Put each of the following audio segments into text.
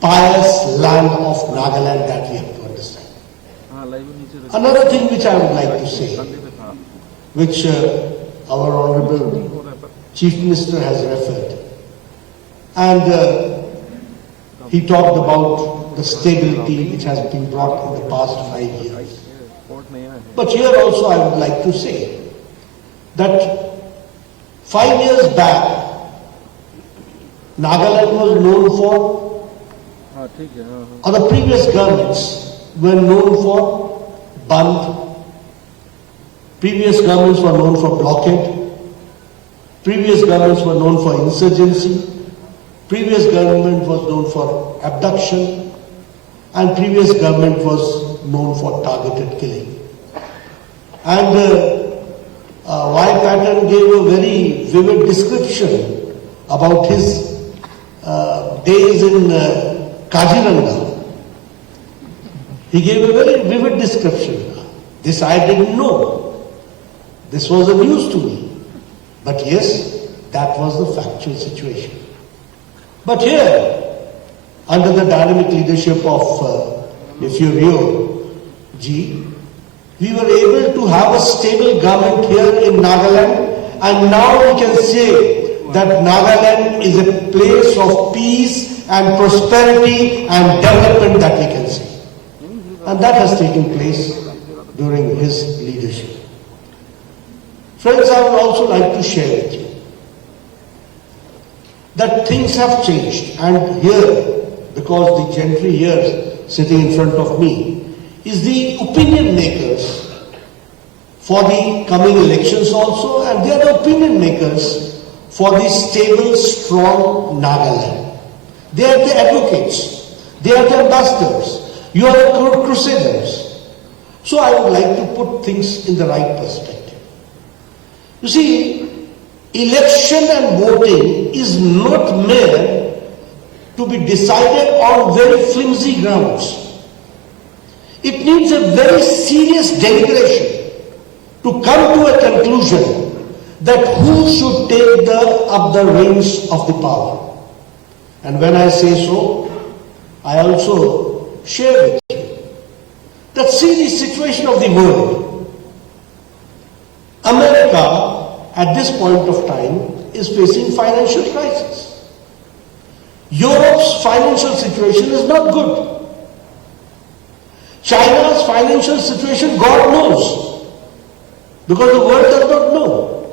pious land of Nagaland that we have to understand. Another thing which I would like to say, which our Honorable Chief Minister has referred, and he talked about the stability which has been brought in the past 5 years. But here also I would like to say that 5 years back, Nagaland was known for, or the previous governments were known for Bandh, previous governments were known for blockade, previous governments were known for insurgency, previous government was known for abduction, and previous government was known for targeted killing. And Y. Patten gave a very vivid description about his days in Kaziranga. He gave a very vivid description. This I didn't know. This was a news to me. But yes, that was the factual situation. But here, under the dynamic leadership of Nephew Rio Ji, we were able to have a stable government here in Nagaland, and now we can say that Nagaland is a place of peace and prosperity and development that we can see. And that has taken place during his leadership. Friends, I would also like to share with you that things have changed, and here, because the gentry here sitting in front of me is the opinion makers for the coming elections also, and they are the opinion makers for the stable, strong Nagaland. They are the advocates, they are the ambassadors, you are the crusaders. So I would like to put things in the right perspective. You see, election and voting is not mere to be decided on very flimsy grounds. It needs a very serious deliberation to come to a conclusion that who should take up the reins of the power. And when I say so, I also share with you that see the situation of the world. America at this point of time is facing financial crisis. Europe's financial situation is not good. China's financial situation, God knows, because the world does not know.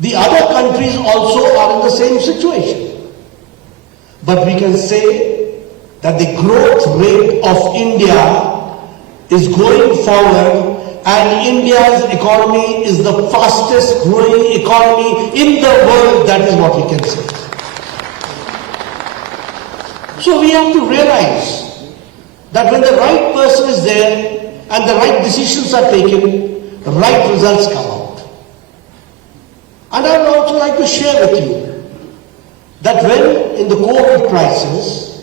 The other countries also are in the same situation. But we can say that the growth rate of India is going forward, and India's economy is the fastest growing economy in the world. That is what we can say. So we have to realize that when the right person is there and the right decisions are taken, the right results come out. And I would also like to share with you that when in the COVID crisis,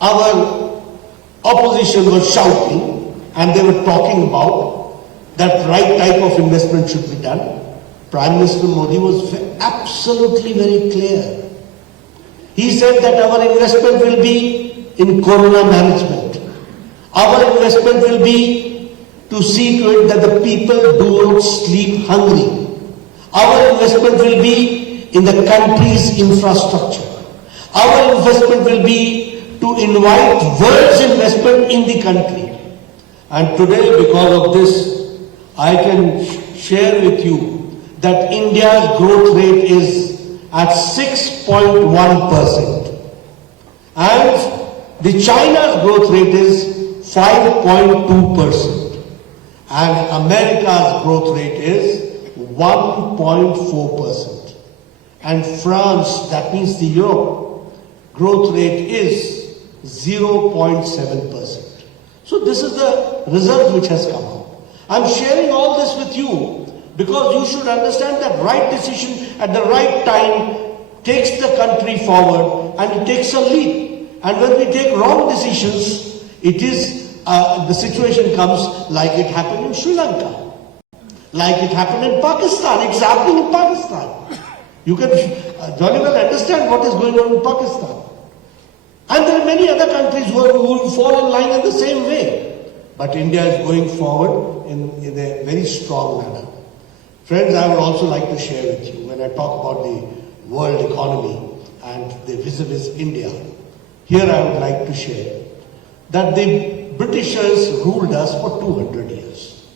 our opposition was shouting and they were talking about that right type of investment should be done, Prime Minister Modi was absolutely very clear. He said that our investment will be in corona management. Our investment will be to see to it that the people do not sleep hungry. Our investment will be in the country's infrastructure. Our investment will be to invite world's investment in the country. And today, because of this, I can share with you that India's growth rate is at 6.1%. And the China's growth rate is 5.2%. And America's growth rate is 1.4%. And France, that means the Europe, growth rate is 0.7%. So this is the result which has come out. I'm sharing all this with you because you should understand that right decision at the right time takes the country forward and it takes a leap. And when we take wrong decisions, it is the situation comes like it happened in Sri Lanka, like it happened in Pakistan. It's happening in Pakistan. You can jolly well understand what is going on in Pakistan. And there are many other countries who will fall in line in the same way. But India is going forward in a very strong manner. Friends, I would also like to share with you, when I talk about the world economy and the vis-a-vis India, here I would like to share that the Britishers ruled us for 200 years.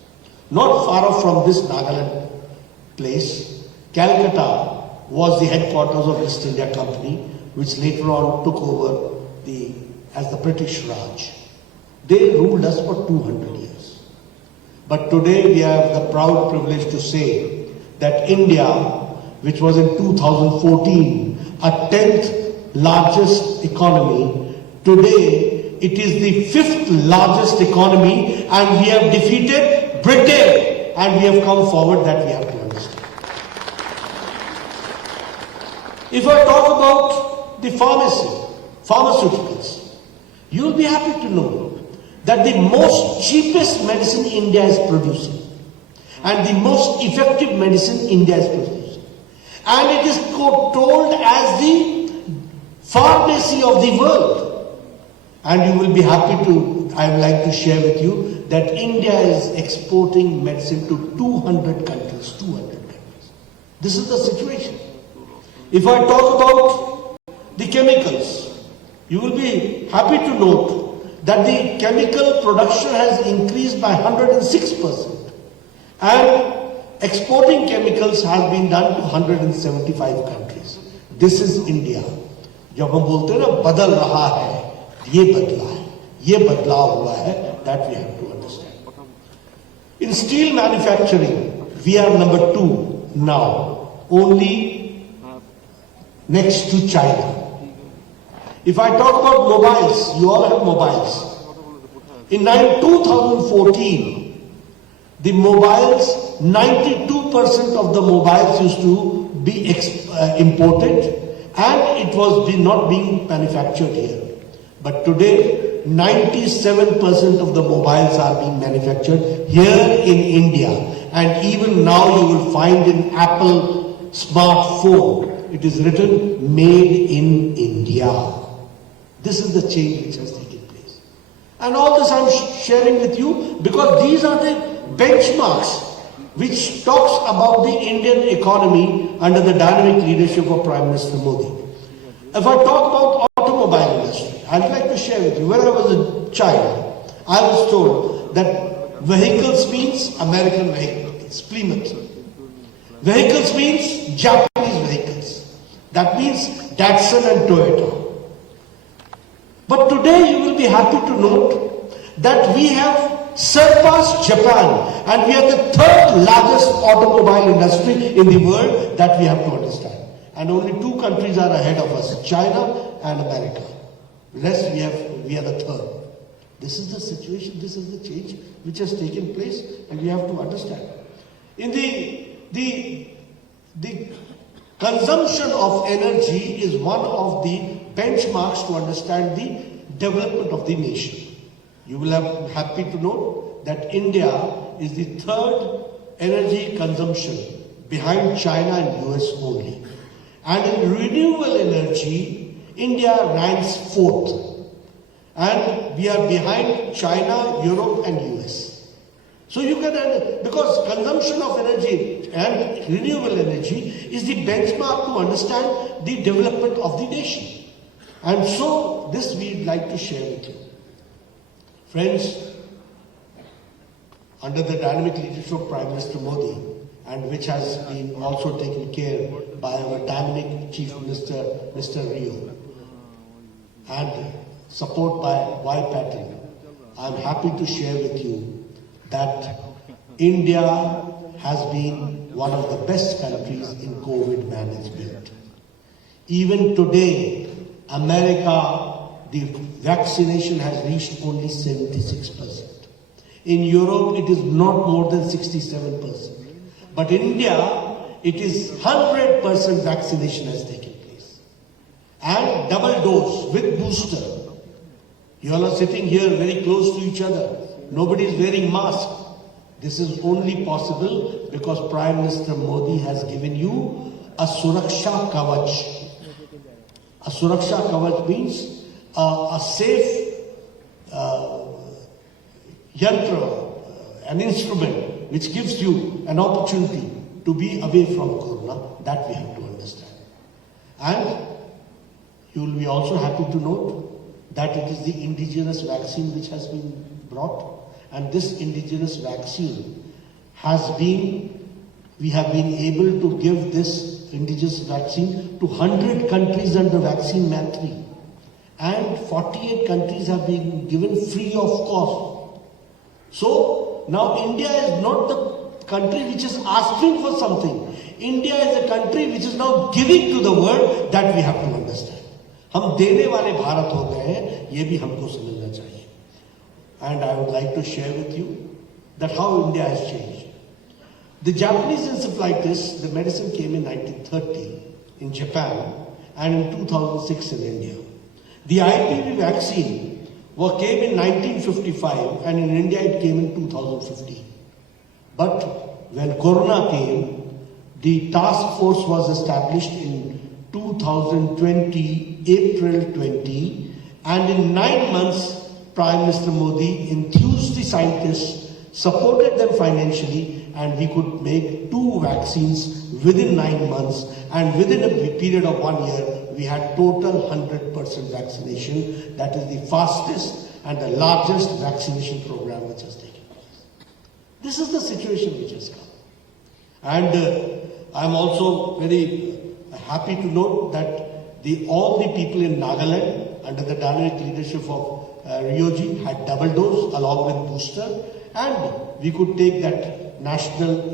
Not far off from this Nagaland place, Calcutta was the headquarters of East India Company, which later on took over as the British Raj. They ruled us for 200 years. But today we have the proud privilege to say that India, which was in 2014 a 10th largest economy, today it is the 5th largest economy, and we have defeated Britain, and we have come forward. That we have to understand. If I talk about the pharmaceuticals, you will be happy to know that the most cheapest medicine India is producing and the most effective medicine India is producing. And it is told as the pharmacy of the world. And you will be happy to, I would like to share with you that India is exporting medicine to 200 countries, 200 countries. This is the situation. If I talk about the chemicals, you will be happy to note that the chemical production has increased by 106%, and exporting chemicals has been done to 175 countries. This is India. जब हम बोलते हैं ना बदल रहा है, ये बदला है, ये बदलाव हुआ है, that we have to understand. In steel manufacturing, we are number 2 now, only next to China. If I talk about mobiles, you all have mobiles. In 2014, the mobiles, 92% of the mobiles used to be imported, and it was not being manufactured here. But today, 97% of the mobiles are being manufactured here in India. And even now you will find in Apple smartphone, it is written made in India. This is the change which has taken place. And all this I'm sharing with you because these are the benchmarks which talks about the Indian economy under the dynamic leadership of Prime Minister Modi. If I talk about automobile industry, I'd like to share with you, when I was a child, I was told that vehicles means American vehicles, Plymouth. Vehicles means Japanese vehicles. That means Datsun and Toyota. But today you will be happy to note that we have surpassed Japan, and we are the 3rd largest automobile industry in the world. That we have to understand. And only 2 countries are ahead of us, China and America. Rest we are the 3rd. This is the situation, this is the change which has taken place, and we have to understand. In the consumption of energy is one of the benchmarks to understand the development of the nation. You will have happy to know that India is the 3rd energy consumption behind China and US only. And in renewable energy, India ranks 4th. And we are behind China, Europe and US. So you can, because consumption of energy and renewable energy is the benchmark to understand the development of the nation. And so this we'd like to share with you. Friends, under the dynamic leadership of Prime Minister Modi, and which has been also taken care by our dynamic Chief Minister, Mr. Rio, and support by Y. Patil, I'm happy to share with you that India has been one of the best countries in COVID management. Even today, America, the vaccination has reached only 76%. In Europe, it is not more than 67%. But in India, it is 100% vaccination has taken place. And double dose with booster. You all are sitting here very close to each other. Nobody is wearing mask. This is only possible because Prime Minister Modi has given you a Suraksha Kavach. A Suraksha Kavach means a safe yantra, an instrument which gives you an opportunity to be away from corona. That we have to understand. And you will be also happy to note that it is the indigenous vaccine which has been brought, and this indigenous vaccine we have been able to give this indigenous vaccine to 100 countries under Vaccine Man 3, and 48 countries have been given free of cost. So now India is not the country which is asking for something. India is a country which is now giving to the world. That we have to understand. हम देने वाले भारत हो गए हैं, ये भी हमको समझना चाहिए. And I would like to share with you that how India has changed. The Japanese encephalitis, the medicine came in 1930 in Japan and in 2006 in India. The IPV vaccine came in 1955 and in India it came in 2015. But when Corona came, the task force was established in 2020, April 20, and in 9 months, Prime Minister Modi enthused the scientists, supported them financially, and we could make 2 vaccines within 9 months, and within a period of 1 year, we had total 100% vaccination. That is the fastest and the largest vaccination program which has taken place. This is the situation which has come. And I'm also very happy to note that all the people in Nagaland, under the dynamic leadership of Ryoji, had double dose along with booster, and we could take that national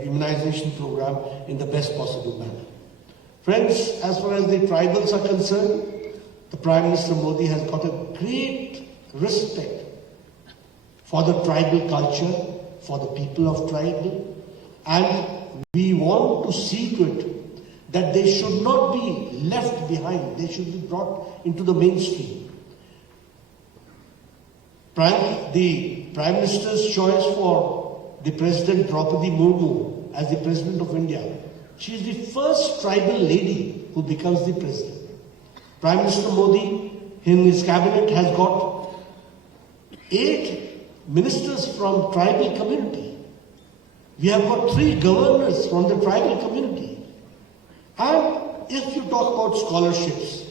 immunization program in the best possible manner. Friends, as far as the tribals are concerned, the Prime Minister Modi has got a great respect for the tribal culture, for the people of tribal, and we want to see to it that they should not be left behind. They should be brought into the mainstream. The Prime Minister's choice for the President Draupadi Murmu as the President of India, she is the first tribal lady who becomes the President. Prime Minister Modi in his cabinet has got 8 ministers from tribal community. We have got 3 governors from the tribal community. And if you talk about scholarships,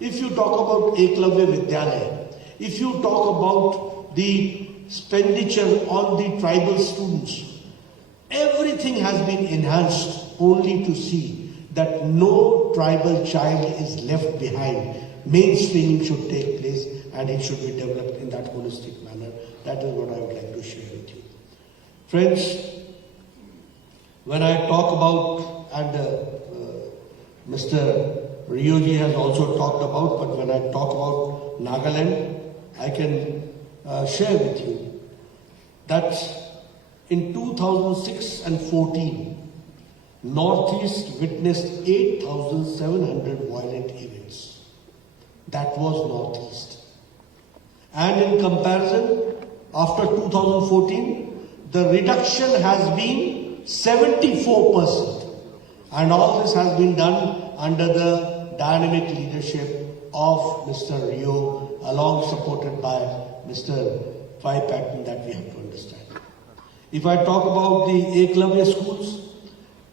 if you talk about Eklavya Vidyalaya, if you talk about the expenditure on the tribal students, everything has been enhanced only to see that no tribal child is left behind. Mainstreaming should take place and it should be developed in that holistic manner. That is what I would like to share with you. Friends, when I talk about, and Mr. Ryoji has also talked about, but when I talk about Nagaland, I can share with you that in 2006 and 14, Northeast witnessed 8,700 violent events. That was Northeast. And in comparison, after 2014, the reduction has been 74%. And all this has been done under the dynamic leadership of Mr. Rio, along supported by Mr. Pai Patton, that we have to understand. If I talk about the Eklavya schools,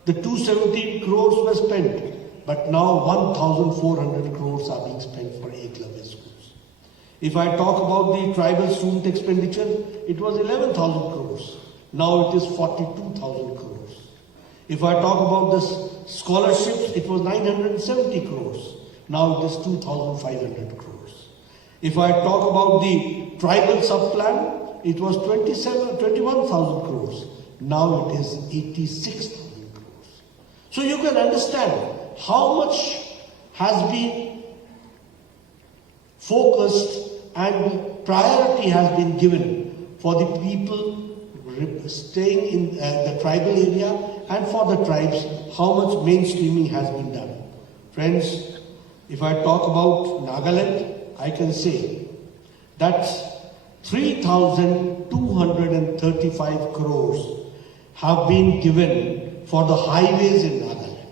the 217 crores were spent, but now 1,400 crores are being spent for Eklavya schools. If I talk about the tribal student expenditure, it was 11,000 crores. Now it is 42,000 crores. If I talk about the scholarships, it was 970 crores. Now it is 2,500 crores. If I talk about the tribal sub-plan, it was 21,000 crores. Now it is 86,000 crores. So you can understand how much has been focused and priority has been given for the people staying in the tribal area and for the tribes, how much mainstreaming has been done. Friends, if I talk about Nagaland, I can say that 3,235 crores have been given for the highways in Nagaland.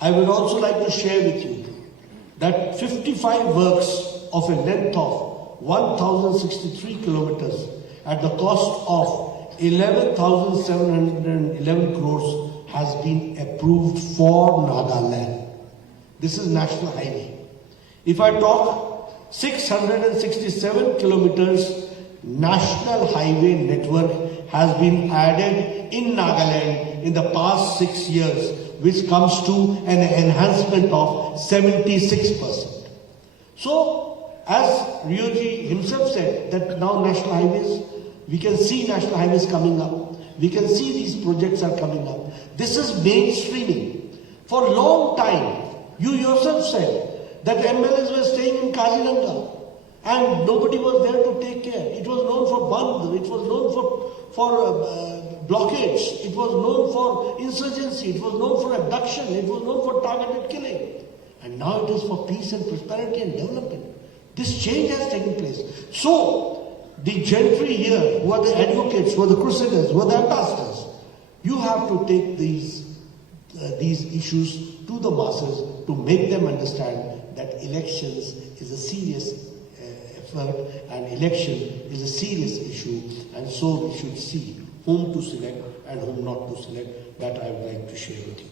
I would also like to share with you that 55 works of a length of 1063 kilometers at the cost of 11,711 crores has been approved for Nagaland. This is national highway. If I talk 667 kilometers national highway network has been added in Nagaland in the past 6 years, which comes to an enhancement of 76%. So, as Rioji himself said, that now national highways, we can see national highways coming up. We can see these projects are coming up. This is mainstreaming. For a long time, you yourself said that MLAs were staying in Kaziranga and nobody was there to take care. It was known for Bandh, it was known for blockades, it was known for insurgency, it was known for abduction, it was known for targeted killing. And now it is for peace and prosperity and development. This change has taken place. So, the gentry here, who are the advocates, who are the crusaders, who are the ambassadors, you have to take these issues to the masses to make them understand that elections is a serious effort and election is a serious issue, and so we should see whom to select and whom not to select. That I would like to share with you.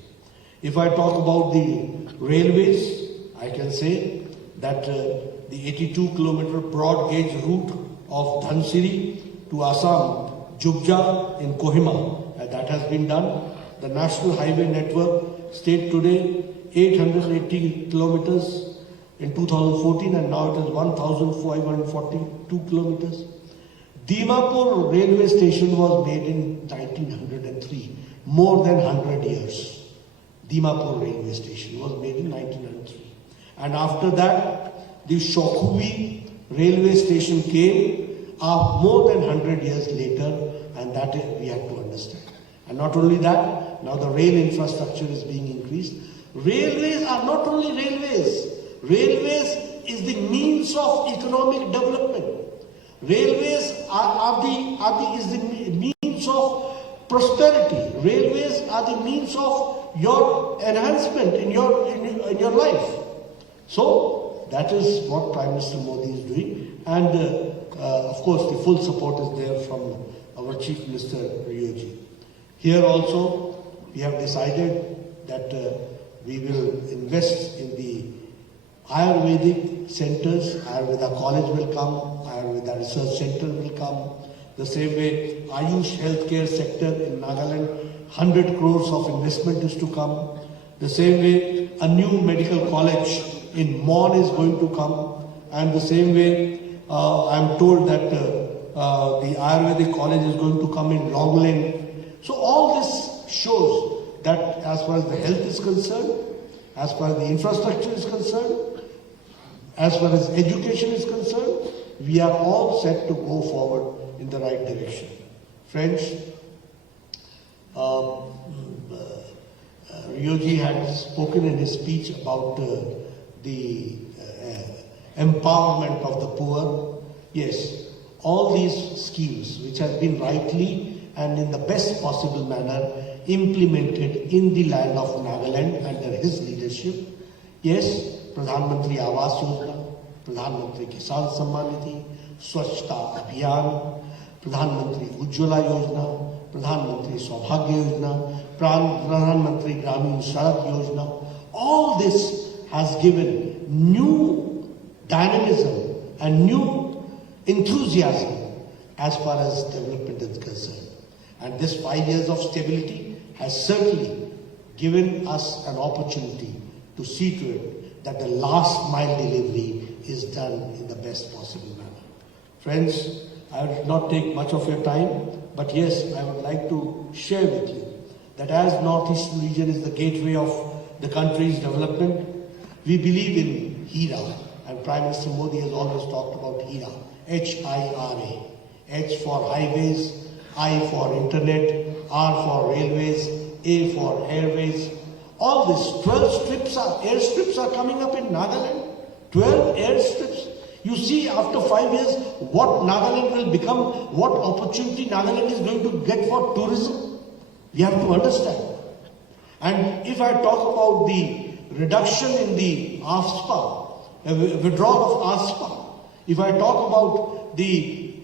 If I talk about the railways, I can say that the 82-kilometer broad gauge route of Dhansiri to Assam, Jubja in Kohima, that has been done. The national highway network state today 880 kilometers in 2014 and now it is 1,542 kilometers. Dimapur railway station was made in 1903, more than 100 years. Dimapur railway station was made in 1903. And after that, the Shokhuvi railway station came more than 100 years later, and that we have to understand. And not only that, now the rail infrastructure is being increased. Railways are not only railways. Railways is the means of economic development. Railways is the means of prosperity. Railways are the means of your enhancement in your life. So that is what Prime Minister Modi is doing, and of course the full support is there from our Chief Minister Rioji. Here also we have decided that we will invest in the Ayurvedic centers. Ayurveda college will come, Ayurveda research center will come. The same way Ayush healthcare sector in Nagaland, 100 crores of investment is to come. The same way a new medical college in Mon is going to come, and the same way I am told that the Ayurvedic college is going to come in Longland. So all this shows that as far as the health is concerned, as far as the infrastructure is concerned, as far as education is concerned, we are all set to go forward in the right direction. Friends, Rioji had spoken in his speech about the empowerment of the poor. Yes, all these schemes which have been rightly and in the best possible manner implemented in the land of Nagaland under his leadership. Yes, Pradhan Mantri Awas Yojana, Pradhan Mantri Kisan Samman Nidhi, Swachhta Abhiyan, Pradhan Mantri Ujjwala Yojana, Pradhan Mantri Saubhagya Yojana, Pradhan Mantri Gramin Sadak Yojana. All this has given new dynamism and new enthusiasm as far as development is concerned. And this 5 years of stability has certainly given us an opportunity to see to it that the last mile delivery is done in the best possible manner. Friends, I will not take much of your time, but yes, I would like to share with you that as Northeastern region is the gateway of the country's development, we believe in HIRA, and Prime Minister Modi has always talked about HIRA, H-I-R-A. H for highways, I for internet, R for railways, A for airways. All this, 12 airstrips are coming up in Nagaland. 12 airstrips. You see, after 5 years, what Nagaland will become, what opportunity Nagaland is going to get for tourism. We have to understand. And if I talk about the reduction in the AFSPA, withdrawal of AFSPA, if I talk about the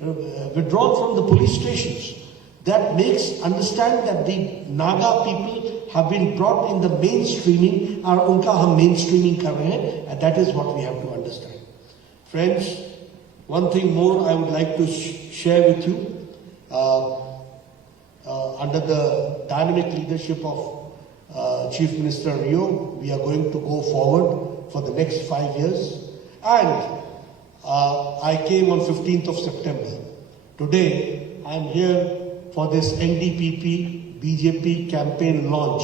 withdrawal from the police stations, that makes understand that the Naga people have been brought in the mainstreaming, और उनका हम mainstreaming कर रहे हैं, and that is what we have to understand. Friends, one thing more I would like to share with you. Under the dynamic leadership of Chief Minister Rio, we are going to go forward for the next 5 years. And I came on 15th of September. Today, I am here for this NDPP BJP campaign launch.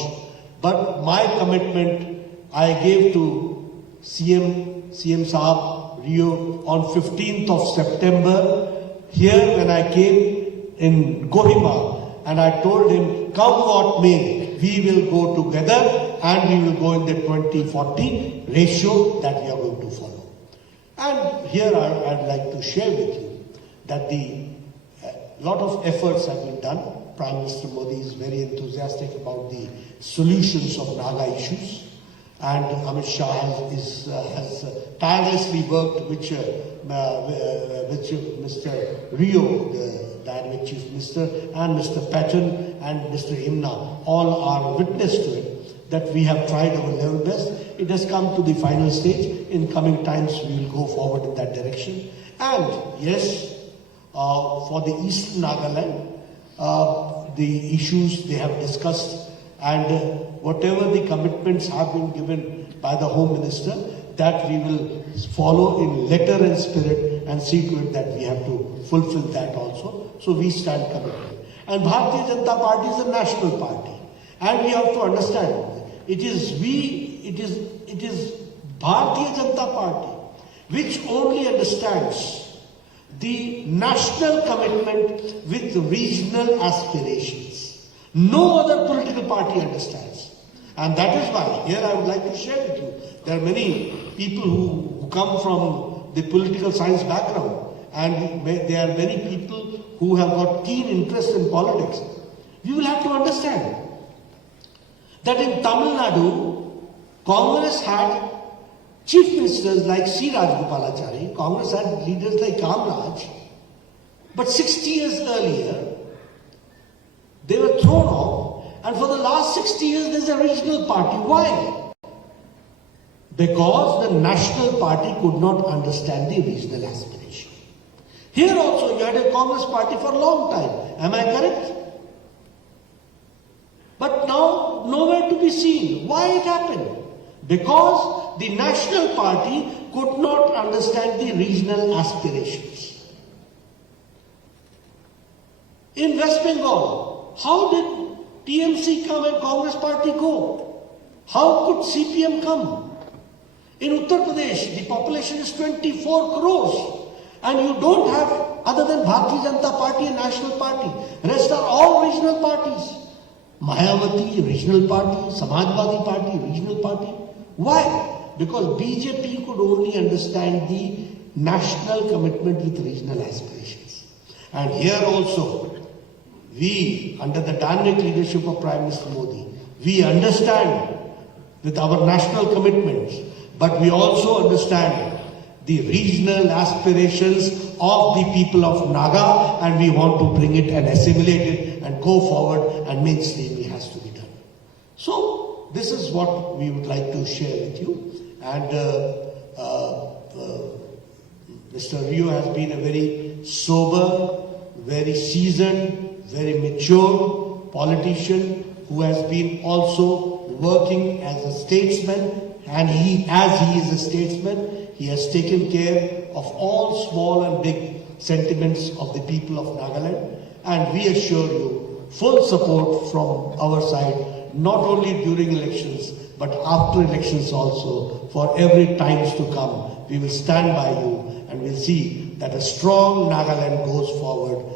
But my commitment I gave to CM Saab Rio on 15th of September here when I came in Kohima, and I told him, come what may, we will go together and we will go in the 2040 ratio that we are going to follow. And here I'd like to share with you that the lot of efforts have been done. Prime Minister Modi is very enthusiastic about the solutions of Naga issues, and Amit Shah has tirelessly worked with Mr. Rio, the Dynamic Chief Minister, and Mr. Patton and Mr. Imna. All are witness to it that we have tried our level best. It has come to the final stage. In coming times, we will go forward in that direction. And yes, for the Eastern Nagaland, the issues they have discussed, and whatever the commitments have been given by the Home Minister, that we will follow in letter and spirit and see to it that we have to fulfill that also. So we stand committed. And Bharatiya Janata Party is a national party. And we have to understand, it is Bharatiya Janata Party which only understands the national commitment with regional aspirations. No other political party understands. And that is why, here I would like to share with you, there are many people who come from the political science background, and there are many people who have got keen interest in politics. You will have to understand that in Tamil Nadu, Congress had chief ministers like C. Rajagopalachari, Congress had leaders like Kamraj, but 60 years earlier, they were thrown off, and for the last 60 years, there's a regional party. Why? Because the national party could not understand the regional aspiration. Here also, you had a Congress party for a long time. Am I correct? But now, nowhere to be seen. Why it happened? Because the national party could not understand the regional aspirations. In West Bengal, how did TMC come and Congress party go? How could CPM come? In Uttar Pradesh, the population is 24 crores. And you don't have, other than Bharatiya Janata Party and National Party, rest are all regional parties. Mayawati, regional party, Samajwadi Party, regional party. Why? Because BJP could only understand the national commitment with regional aspirations. And here also, we, under the dynamic leadership of Prime Minister Modi, we understand with our national commitments, but we also understand the regional aspirations of the people of Naga, and we want to bring it and assimilate it and go forward, and mainstreaming has to be done. So this is what we would like to share with you. And Mr. Rio has been a very sober, very seasoned, very mature politician who has been also working as a statesman, and as he is a statesman, he has taken care of all small and big sentiments of the people of Nagaland, and we assure you full support from our side, not only during elections, but after elections also, for every times to come. We will stand by you, and we'll see that a strong Nagaland goes forward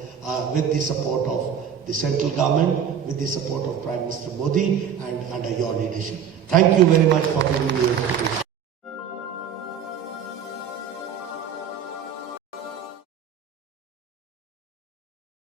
with the support of the central government, with the support of Prime Minister Modi, and under your leadership. Thank you very much for giving me the opportunity.